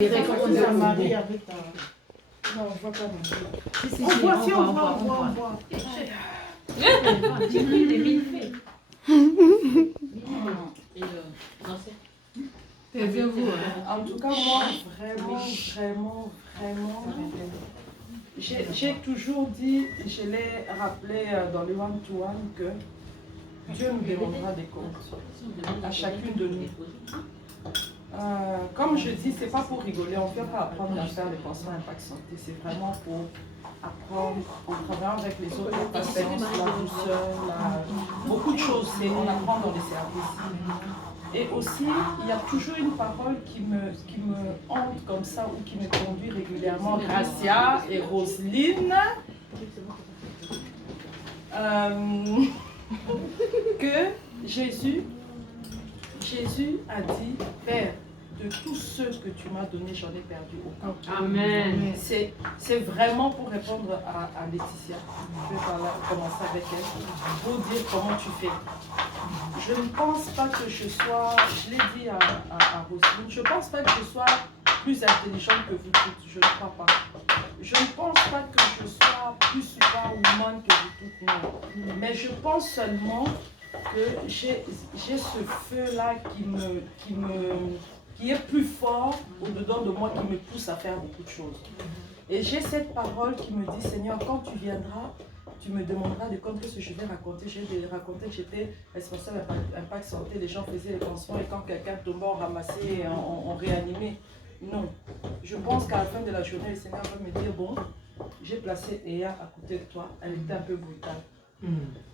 Ça marie avec ta... Non, on voit pas. Si, on voit, si, on voit. En tout cas, moi, vraiment, j'ai toujours dit, je l'ai rappelé dans le one-to-one, que Dieu nous demandera des comptes à chacune de nous. Comme je dis, c'est pas pour rigoler, on ne vient pas apprendre à faire les pansements Impact Santé, c'est vraiment pour apprendre en travaillant avec les autres, la patience, la douceur, beaucoup de choses, on apprend dans les services. Et aussi, il y a toujours une parole qui me hante comme ça ou qui me conduit régulièrement, Gracia et Roselyne, que Jésus a dit, Père, de tous ceux que tu m'as donnés, j'en ai perdu aucun. Amen. C'est vraiment pour répondre à Laetitia. Je vais commencer avec elle. Pour dire comment tu fais. Je ne pense pas que je sois, je l'ai dit à Roselyne, je ne pense pas que je sois plus intelligente que vous toutes. Je ne crois pas. Je ne pense pas que je sois plus superwoman que vous toutes, non. Mais je pense seulement que j'ai ce feu-là qui est plus fort au-dedans de moi, qui me pousse à faire beaucoup de choses. Et j'ai cette parole qui me dit, Seigneur, quand tu viendras, tu me demanderas de compte ce que je vais raconter. J'ai raconté que j'étais responsable Impact Santé, les gens faisaient les pansements et quand quelqu'un tombait, on ramassait, on réanimait. Non. Je pense qu'à la fin de la journée, le Seigneur va me dire, bon, j'ai placé Eya à côté de toi, elle était un peu brutale.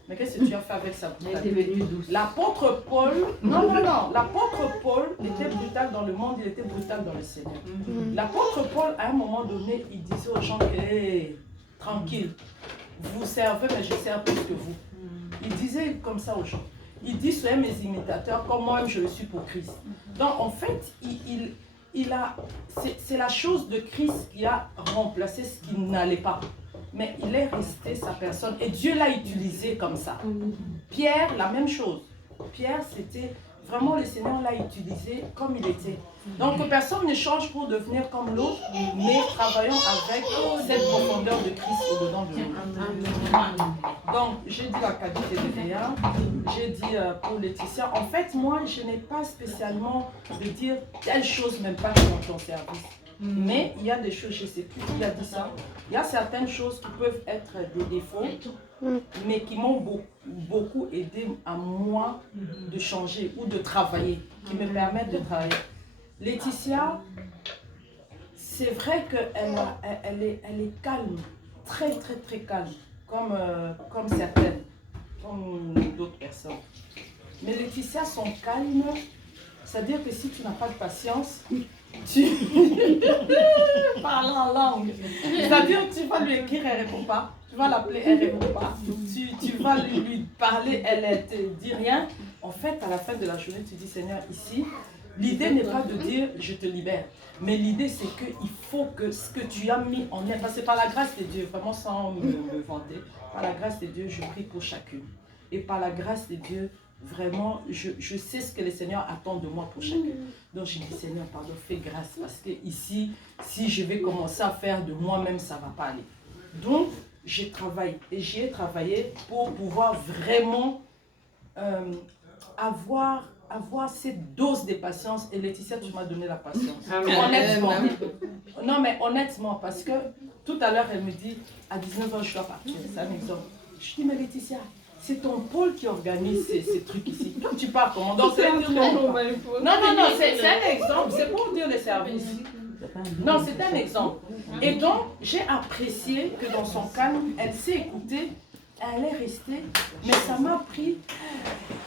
Mais qu'est-ce que tu as fait avec sa brutalité? L'apôtre Paul, l'apôtre Paul était brutal dans le monde, il était brutal dans le Seigneur. L'apôtre Paul, à un moment donné, il disait aux gens que, hey, tranquille, vous servez, mais je sers plus que vous. Il disait comme ça aux gens. Il dit, soyez mes imitateurs, comme moi-même je le suis pour Christ. Donc, en fait, c'est la chose de Christ qui a remplacé ce qui n'allait pas. Mais il est resté sa personne et Dieu l'a utilisé comme ça. Pierre, la même chose. Pierre, c'était vraiment le Seigneur l'a utilisé comme il était. Donc personne ne change pour devenir comme l'autre, mais travaillons avec cette profondeur de Christ au-dedans de nous. Donc j'ai dit à Kadit et Léa, j'ai dit pour Laetitia, en fait moi je n'ai pas spécialement de dire telle chose, même pas dans ton service. Mais il y a des choses, je ne sais plus qui a dit ça, il y a certaines choses qui peuvent être des défauts, mais qui m'ont beaucoup aidé à moi de changer ou de travailler, qui me permettent de travailler. Laetitia, c'est vrai qu'elle est calme, très calme, comme certaines, comme d'autres personnes. Mais Laetitia, son calme, c'est-à-dire que si tu n'as pas de patience, tu parles en langue. C'est-à-dire que tu vas lui écrire, elle ne répond pas. Tu vas l'appeler, elle ne répond pas. Tu vas lui parler, elle ne te dit rien. En fait, à la fin de la journée, tu dis, Seigneur, ici, l'idée n'est pas de dire, je te libère. Mais l'idée, c'est qu'il faut que ce que tu as mis en œuvre, parce que par la grâce de Dieu, vraiment sans me vanter, par la grâce de Dieu, je prie pour chacune. Et par la grâce de Dieu, vraiment, je sais ce que le Seigneur attend de moi pour chacun. Donc je dis, Seigneur, pardon, fais grâce. Parce que ici, si je vais commencer à faire de moi-même, ça ne va pas aller. Donc, je travaille. Et j'ai travaillé pour pouvoir vraiment avoir cette dose de patience. Et Laetitia, tu m'as donné la patience. Honnêtement. Non, mais honnêtement, parce que tout à l'heure, elle me dit, à 19h, je dois partir. C'est un exemple. Je dis, mais Laetitia, c'est ton pôle qui organise ces trucs ici. Toi, tu pars comment? Donc, c'est un exemple. C'est un exemple. C'est pour dire les services. Non, c'est un exemple. Et donc, j'ai apprécié que dans son calme, elle s'est écoutée, elle est restée, mais ça m'a pris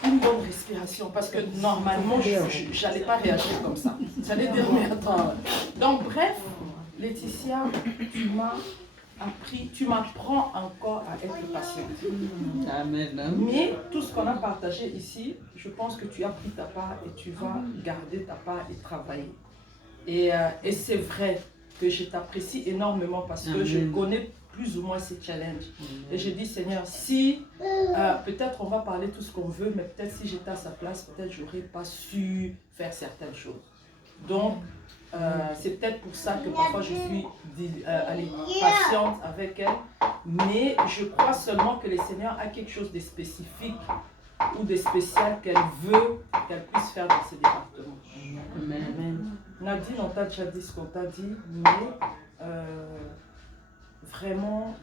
une bonne respiration parce que normalement, je n'allais pas réagir comme ça. J'allais dire, mais attends. Donc, bref, Laetitia, tu m'as appris, tu m'apprends encore à être patiente. Amen. Mais tout ce qu'on a partagé ici, je pense que tu as pris ta part et tu vas garder ta part et travailler. Et c'est vrai que je t'apprécie énormément parce que je connais plus ou moins ces challenges. Et je dis, Seigneur, si peut-être on va parler tout ce qu'on veut, mais peut-être si j'étais à sa place, peut-être je n'aurais pas su faire certaines choses. Donc, C'est peut-être pour ça que parfois je suis patiente avec elle. Mais je crois seulement que le Seigneur a quelque chose de spécifique ou de spécial qu'elle veut qu'elle puisse faire dans ce département. Amen. Nadine, on t'a déjà dit ce qu'on t'a dit, mais vraiment,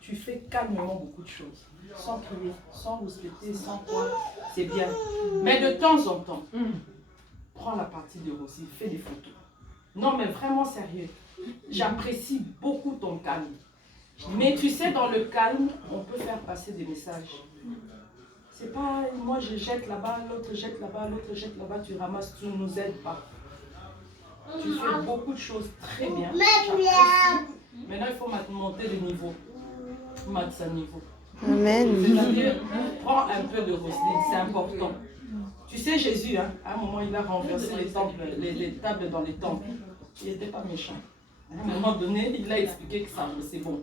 tu fais calmement beaucoup de choses, sans crier, sans rouspéter, sans quoi, c'est bien. Mais de temps en temps, prends la partie de Rosie, fais des photos. Non, mais vraiment sérieux, j'apprécie beaucoup ton calme. Mais tu sais, dans le calme, on peut faire passer des messages. C'est pas, moi je jette là-bas, l'autre jette là-bas, l'autre jette là-bas, tu ramasses, tu ne nous aides pas. Tu fais beaucoup de choses très bien, j'apprécie. Maintenant, il faut monter le niveau. Max à niveau. Amen. C'est-à-dire, prends un peu de Roselyne, c'est important. Tu sais, Jésus, hein, à un moment, il a renversé les tables dans les temples. Il n'était pas méchant. À un moment donné, il a expliqué que ça, c'est bon.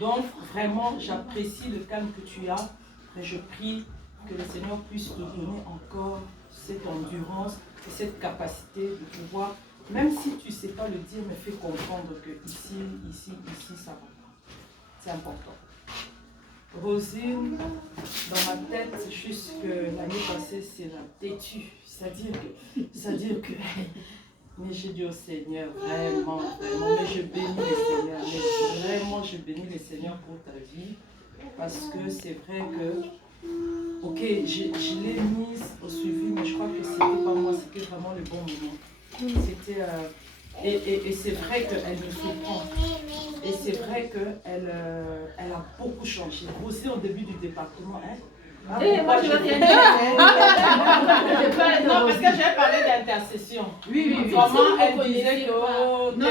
Donc, vraiment, j'apprécie le calme que tu as, mais je prie que le Seigneur puisse te donner encore cette endurance et cette capacité de pouvoir, même si tu ne sais pas le dire, mais fais comprendre que ici, ça va. C'est important. Rosine, dans ma tête, c'est juste que l'année passée, c'est la têtue. C'est-à-dire que mais j'ai dit au Seigneur, vraiment, mais je bénis le Seigneur. Mais vraiment, je bénis le Seigneur pour ta vie. Parce que c'est vrai que, ok, je l'ai mise au suivi, mais je crois que c'était pas moi, c'était vraiment le bon moment. C'était... Et c'est vrai qu'elle me surprend. Et c'est vrai qu'elle a beaucoup changé. Aussi au début du département. Hein? Moi je veux rien dire. Non, parce que j'ai parlé d'intercession. Oui. Comment elle disait que... Non,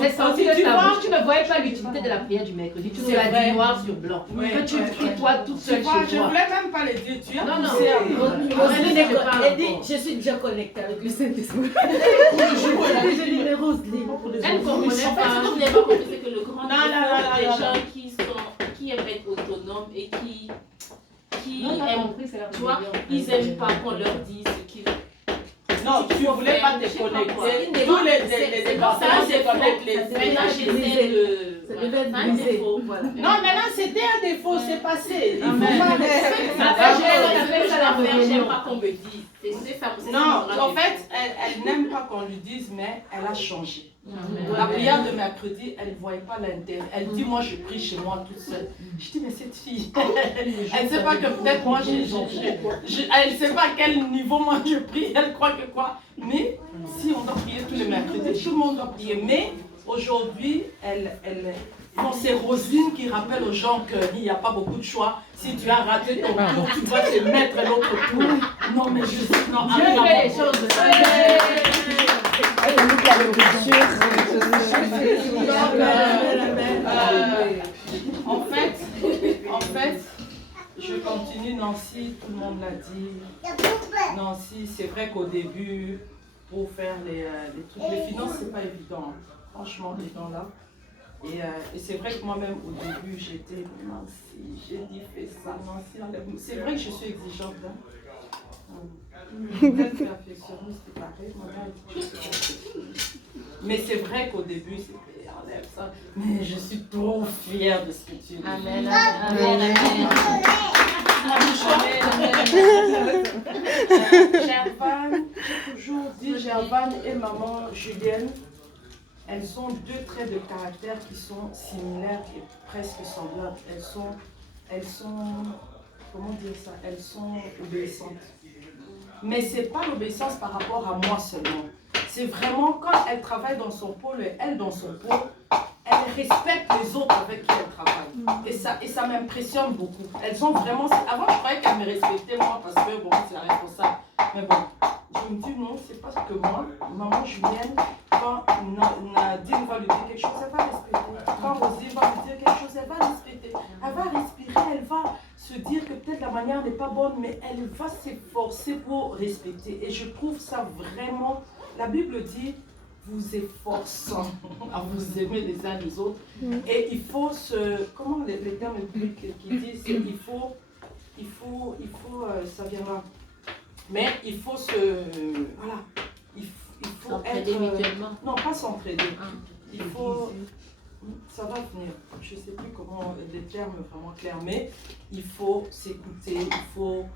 c'est sorti de ta bouche. Tu ne voyais pas l'utilité de la prière du mercredi. Tu nous l'as dit noir sur blanc. Que tu pries toi toute seule chez toi. Je ne voulais même pas le dire. Tu as poussé à moi. Elle dit, je suis déjà connectée avec le Saint-Esprit. Je dis, mais Roselyne. Elle ne comprenait pas. Ce que vous n'avez pas compris, c'est que le grand défaut des gens qui aiment être autonomes et qui aiment, tu vois, ils n'aiment pas qu'on leur dise ce qu'ils veulent. Non, tu ne voulais pas te connecter. Tous les départements se connectent les uns. Maintenant, j'essaie de... Non, maintenant c'était un défaut, c'est passé. Il faut pas j'aime pas qu'on me dise. Non, en fait, elle n'aime pas qu'on lui dise, mais elle a changé. La prière de mercredi, elle ne voyait pas l'intérêt. Elle dit, moi je prie chez moi toute seule. Je dis, mais cette fille, elle ne sait pas que peut-être moi j'ai changé. Elle ne sait pas à quel niveau moi je prie. Elle croit que quoi. Mais si on doit prier tous les mercredis, tout le monde doit prier. Mais aujourd'hui, non, c'est Roselyne qui rappelle aux gens qu'il n'y a pas beaucoup de choix. Si tu as raté ton tour, tu dois te mettre l'autre tour. Non, mais je sais, non, Dieu fait les choses. En fait, je continue Nancy, tout le monde l'a dit. Nancy, c'est vrai qu'au début, pour faire les trucs, les finances, c'est pas évident. Franchement, dedans là. Et c'est vrai que moi-même, au début, j'étais, Nancy, j'ai dit, fais ça, Nancy, enlève-moi. C'est vrai que je suis exigeante. Peut-être perfectionniste, c'est pareil. Mais c'est vrai qu'au début, c'était, enlève ça. Mais je suis trop fière de ce que tu dis. Amen. Amen. Gervane, j'ai toujours dit, Gervane et maman Julienne, elles ont deux traits de caractère qui sont similaires et presque semblables. Elles sont, comment dire ça? Elles sont obéissantes. Mais ce n'est pas l'obéissance par rapport à moi seulement. C'est vraiment quand elle travaille dans son pôle et elle dans son pôle, elle respecte les autres avec qui elle travaille. Et ça m'impressionne beaucoup. Elles ont vraiment... Avant, je croyais qu'elles me respectaient moi parce que bon, c'est la responsable. Mais bon, je me dis non, c'est pas que moi. Maman Julienne, quand Nadine va lui dire quelque chose, elle va respecter. Quand Rosie va lui dire quelque chose, elle va respecter. Elle va respirer, elle va se dire que peut-être la manière n'est pas bonne, mais elle va s'efforcer pour respecter. Et je trouve ça vraiment... La Bible dit, vous efforçant à vous aimer les uns les autres. Et il faut se... Comment les termes bibliques qui disent, ça vient là. Mais il faut voilà, il faut s'entraider mutuellement. Non, pas s'entraider. Ah. Il faut... Ça va venir. Je ne sais plus comment les termes vraiment clairs, mais il faut s'écouter, il faut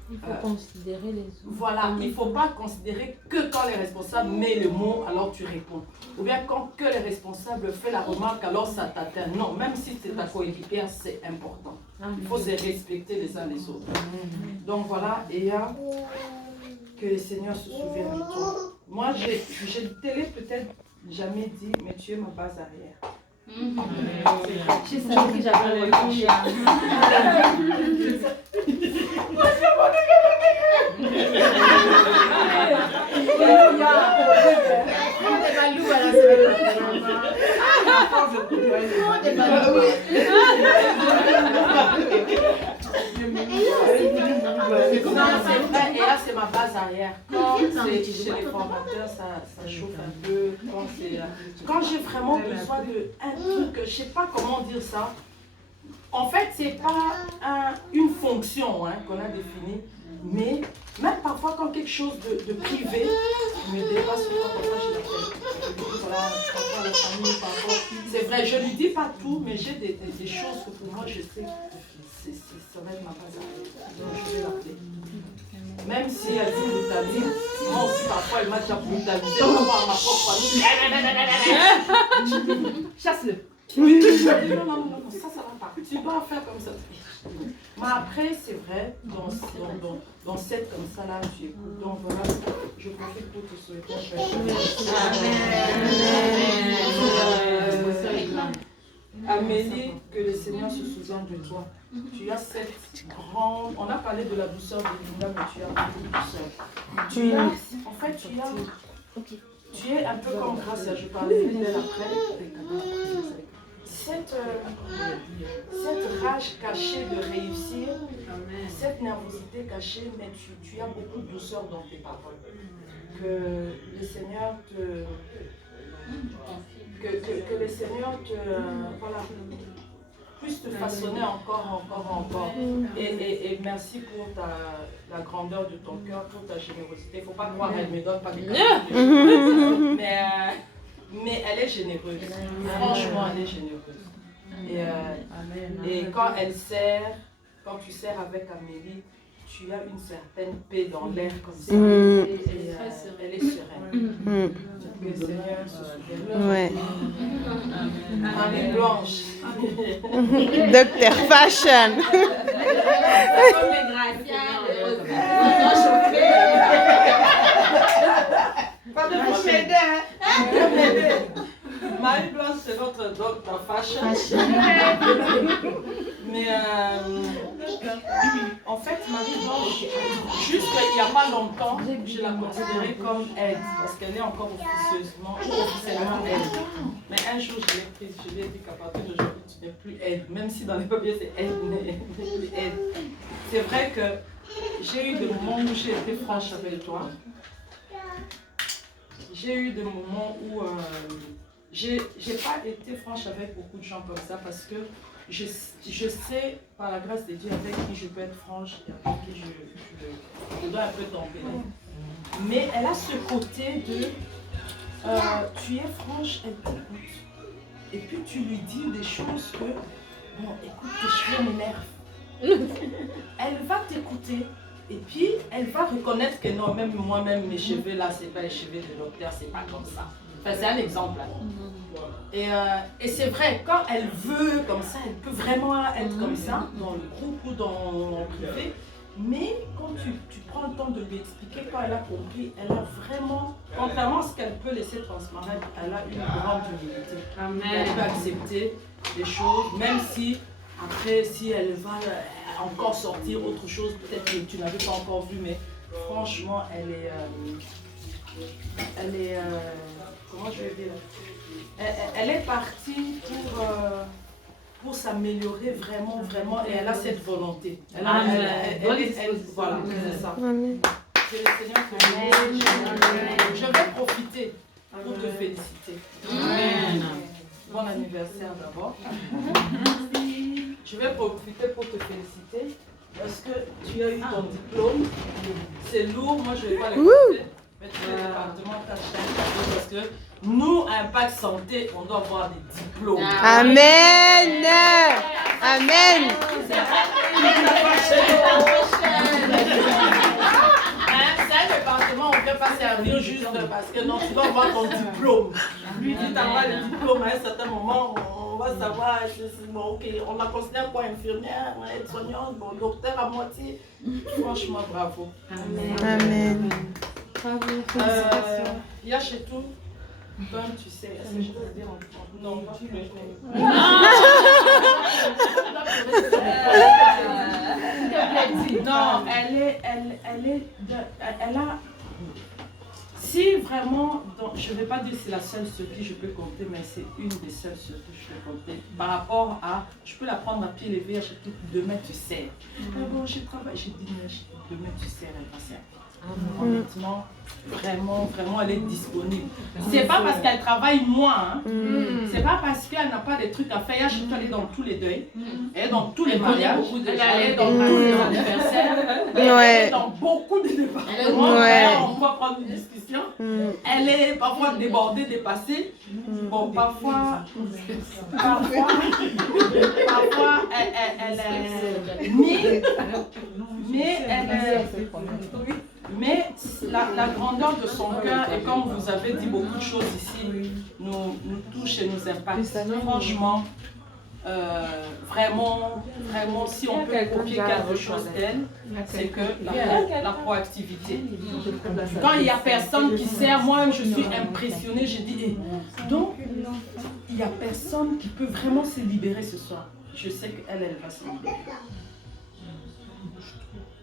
considérer les autres. Voilà, il ne faut pas considérer que quand les responsables mettent le mot, alors tu réponds. Ou bien quand que les responsables font la remarque, alors ça t'atteint. Non, même si c'est ta coéquipière, c'est important. Il faut se respecter les uns les autres. Donc voilà, et que le Seigneur se souvienne de toi. Moi, j'ai télé peut-être jamais dit, mais tu es ma base arrière. Je savais que j'avais un reproche. Et là, c'est ma base arrière. Quand c'est chez les formateurs, ça chauffe un peu. Quand j'ai vraiment besoin d'un truc, je ne sais pas comment dire ça. En fait, ce n'est pas une fonction qu'on a définie, mais même parfois quand quelque chose de privé me dépasse, parfois je l'appelle. Voilà, parfois la famille, parfois. C'est vrai, je ne lui dis pas tout, mais j'ai des choses que pour moi je sais que ça va être ma base arrière. Donc je vais l'appeler. Même si elle dit brutalise, moi aussi parfois elle m'a déjà brutalisé par rapport à ma propre famille. Chasse-le. Oui, non, ça va pas. Tu dois faire comme ça. Mais après, c'est vrai, dans cette comme ça là, tu écoutes. Donc voilà, je profite pour te souhaiter Amélie, que le Seigneur se souvienne de toi. Tu as cette grande... On a parlé de la douceur de Linda, mais tu as beaucoup de douceur. En fait, tu es un peu comme Gracia. Je parlais d'elle après. Cette rage cachée de réussir, cette nervosité cachée, mais tu as beaucoup de douceur dans tes paroles. Que le Seigneur voilà, puisse te façonner encore. Et merci pour la grandeur de ton cœur, pour ta générosité. Il ne faut pas croire, elle ne me donne pas des cadeaux. Mais elle est généreuse. Franchement, elle est généreuse. Et quand quand tu sers avec Amélie, tu as une certaine paix dans l'air comme ça. Elle est sereine. Que le Seigneur se souvienne. Ouais. Marie-Blanche. Docteur Fashion. Pas de vous m'aider. Marie-Blanche, c'est notre Docteur Fashion. Mais en fait, Marie-Blanche, juste il n'y a pas longtemps, je la considérais comme aide, parce qu'elle est encore officiellement aide. Mais un jour, je lui ai dit qu'à partir d'aujourd'hui, tu n'es plus aide, même si dans les papiers c'est aide, mais plus aide. C'est vrai que j'ai eu des moments où j'ai été franche avec toi. J'ai eu des moments où j'ai pas été franche avec beaucoup de gens comme ça parce que je sais, par la grâce de Dieu, avec qui je peux être franche et avec qui je dois un peu tempérer. Mais elle a ce côté de tu es franche, elle t'écoute. Et puis tu lui dis des choses que, bon, écoute, tes cheveux m'énervent. Elle va t'écouter. Et puis, elle va reconnaître que non, même moi-même, mes cheveux là, c'est pas les cheveux de docteur, c'est pas comme ça. Enfin, c'est un exemple. Et c'est vrai, quand elle veut comme ça, elle peut vraiment être comme ça, dans le groupe ou dans le privé. Mais quand tu prends le temps de lui expliquer, quand elle a compris, elle a vraiment, contrairement à ce qu'elle peut laisser transparaître, elle a une grande humilité. Elle peut accepter les choses, même si, après, si elle va encore sortir autre chose, peut-être que tu n'avais pas encore vu, mais franchement, elle est comment je vais dire, elle est partie pour s'améliorer vraiment, et elle a cette volonté. Voilà, c'est ça. C'est le Seigneur que je vais profiter pour te féliciter. Bon anniversaire d'abord. Je vais profiter pour te féliciter est-ce que tu as eu ton diplôme? C'est lourd, moi je ne vais pas le compter. Mais tu es le département parce que nous, Impact Santé, on doit avoir des diplômes. Amen. Amen. C'est un département, on ne peut pas servir juste parce que non, tu dois avoir ton diplôme. Lui dit d'avoir le diplôme à un certain moment, on va savoir, bon, ok, on la considère quoi, infirmière, aide-soignante, bon, docteur à moitié. Franchement, bravo. Amen. Yachetou, toi, tu sais, est-ce que je peux dire en français? Non, pas plus. Non, elle a. Si vraiment, je ne vais pas dire que c'est la seule sur qui je peux compter, mais c'est une des seules sur qui je peux compter. Par rapport à, je peux la prendre à pied levé, acheter demain tu sers. Bon, je travaille, j'ai dit, demain tu sers, elle va servir. Honnêtement, vraiment, elle est disponible. C'est pas parce qu'elle travaille moins, hein. C'est pas parce qu'elle n'a pas de trucs à faire. Elle est dans tous les deuils, elle est dans tous les mariages, elle est dans tous les anniversaires, elle est dans beaucoup de départements. On va prendre une discussion. Elle est parfois débordée, dépassée. Bon, parfois, elle est mais la grandeur de son cœur, et comme vous avez dit beaucoup de choses ici, nous touche et nous impacte. Franchement, vraiment, si on peut copier quelque chose d'elle, c'est que la proactivité. Quand il n'y a personne qui sert, moi je suis impressionnée, je dis, donc il n'y a personne qui peut vraiment se libérer ce soir. Je sais qu'elle va se libérer.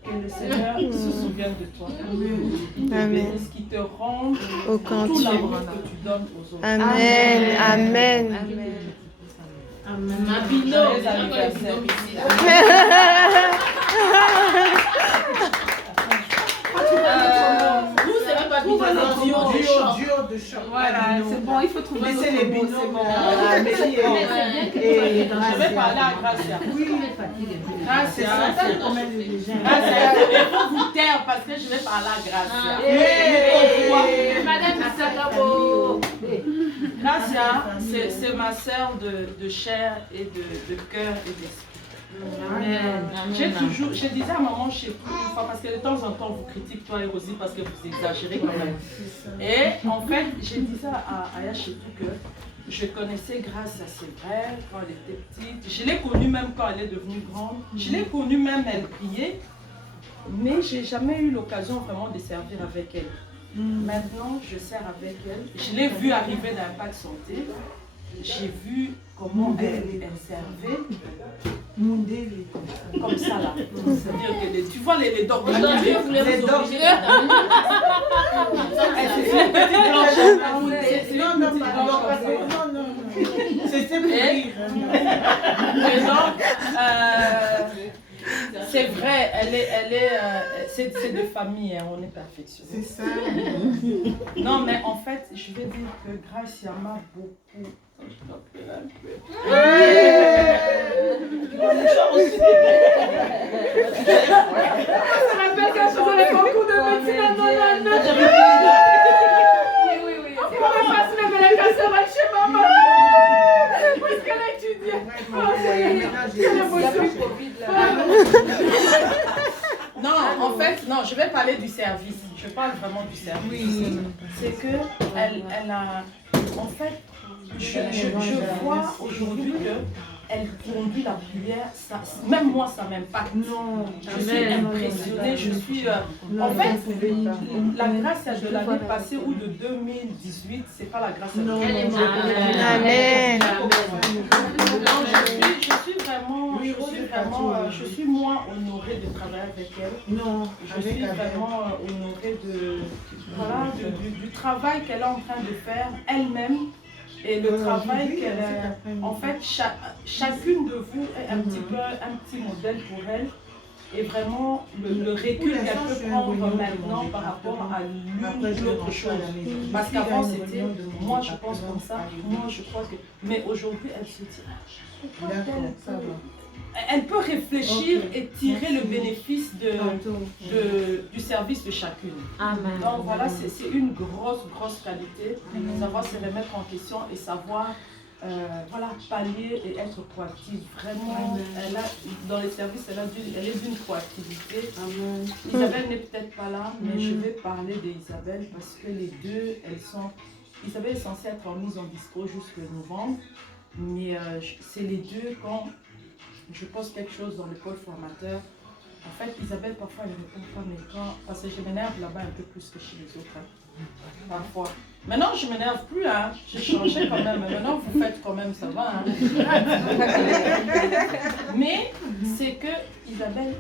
Que le Seigneur se souvienne de toi. Amen. Qui te rende Aucun tout l'amour que tu donnes aux autres. Amen. Amen. Ma binôme, c'est encore le binôme ici. Nous, c'est même pas binôme, duo de chant. Voilà, c'est bon, il faut trouver laisser les binômes. Je vais parler à Gracia. Oui, Gracia, il faut vous taire parce que je vais parler à Gracia. Madame Sakabo. Gracia, c'est ma sœur de chair et de cœur et d'esprit. Je disais à maman chez vous une fois, parce que de temps en temps vous critiquez toi et Rosie parce que vous exagérez quand même. Et en fait, je disais à Aya chez vous que je connaissais grâce à ses frères quand elle était petite. Je l'ai connue même quand elle est devenue grande. Je l'ai connue même, elle priait. Mais je n'ai jamais eu l'occasion vraiment de servir avec elle. Maintenant, je sers avec elle. Je l'ai vue arriver d'Impact Santé. J'ai vu comment elle servait. Comme ça là. C'est-à-dire que tu vois les docteurs. Aujourd'hui, vous voulez vous obliger C'était pour rire. C'est vrai, c'est de famille, hein, on est perfectionné. C'est ça. Non, mais en fait, je vais dire que Gracia m'a beaucoup. Ça rappelle quand je faisais les concours de médecine en 99. Oui. On pourrait pas se lever la casserole chez maman. Parce qu'elle étudiait. Non, en fait, non, je vais parler du service. Je parle vraiment du service. Oui. C'est que elle a. En fait, je vois aujourd'hui qu'elle conduit la prière. Même moi, ça m'impacte. Non. Je suis impressionnée. Je suis. En fait, la grâce de l'année passée ou de 2018, c'est pas la grâce de l'année passée. Amen. Je suis moins honorée de travailler avec elle. Non, je suis vraiment honorée du travail qu'elle est en train de faire elle-même et le travail qu'elle a. En fait, chacune de vous est un petit modèle pour elle. Et vraiment, le recul qu'elle peut prendre maintenant par rapport à l'une ou l'autre chose. Parce qu'avant, c'était moi je pense comme ça, moi je crois que. Mais aujourd'hui, elle se dit, elle peut réfléchir et tirer le bénéfice du service de chacune. Amen. Donc voilà, c'est une grosse qualité. Savoir se remettre en question et savoir voilà, pallier et être proactive. Vraiment, elle a, dans les services, elle est d'une proactivité. Isabelle n'est peut-être pas là, mais je vais parler d'Isabelle parce que les deux, Isabelle est censée être mise en dispo jusqu'au novembre, mais c'est les deux quand je pose quelque chose dans le pôle formateur. En fait, Isabelle, parfois, elle ne répond pas, mais parce que je m'énerve là-bas un peu plus que chez les autres. Parfois. Maintenant, je ne m'énerve plus, hein. J'ai changé quand même. Maintenant, vous faites quand même, ça va. Hein. Mais c'est que Isabelle,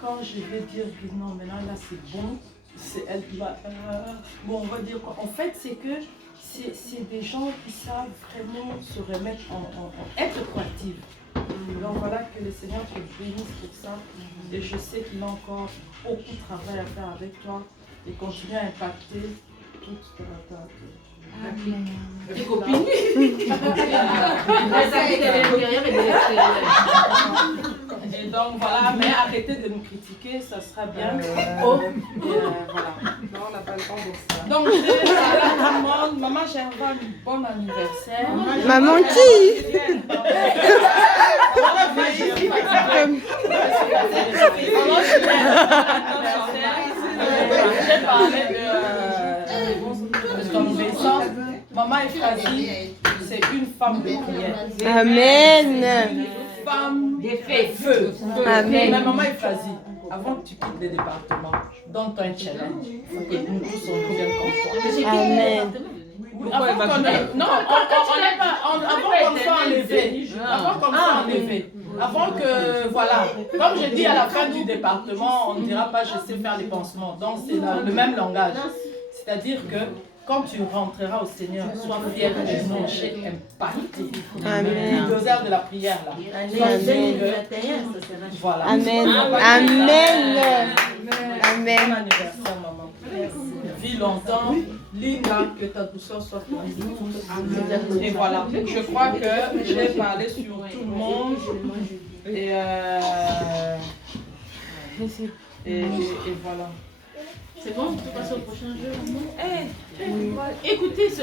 quand je vais dire non, maintenant là c'est bon, c'est elle qui va. Bon, on va dire quoi. En fait, c'est que c'est des gens qui savent vraiment se remettre être proactifs. Donc voilà, que le Seigneur te bénisse pour ça. Et je sais qu'il a encore beaucoup de travail à faire avec toi et continuer à impacter toute Tes copines. Et donc voilà, mais arrêtez de me critiquer, ça sera bien. Et voilà. Non, on n'a pas le temps pour ça. Donc je vais parler à tout le monde. Maman, j'aimerais un bon anniversaire. Maman qui? J'ai parlé de ton obéissance. Maman Efrazi, c'est une femme de prière. Amen. Une femme de feu. Amen. Mais maman Efrazi, avant que tu quittes le département, donne-toi un challenge. Il faut que nous tous on devienne comme toi. Amen. Avant qu'on soit enlevé, avant qu'on soit enlevé, avant que, voilà, comme je dis à la fin du département, on ne dira pas je sais faire les pansements, donc c'est le même langage. C'est-à-dire que quand tu rentreras au Seigneur, sois fier de manger impacté. Le bulldozer de la prière là. Sois sûr que, voilà. Amen. Amen. Amen. Bon anniversaire, maman. Vis longtemps. Linda, que ta douceur soit pour nous tous. Et voilà. Je crois que j'ai parlé sur tout le monde. Et voilà. C'est bon, tu passes au prochain jeu. Écoutez ce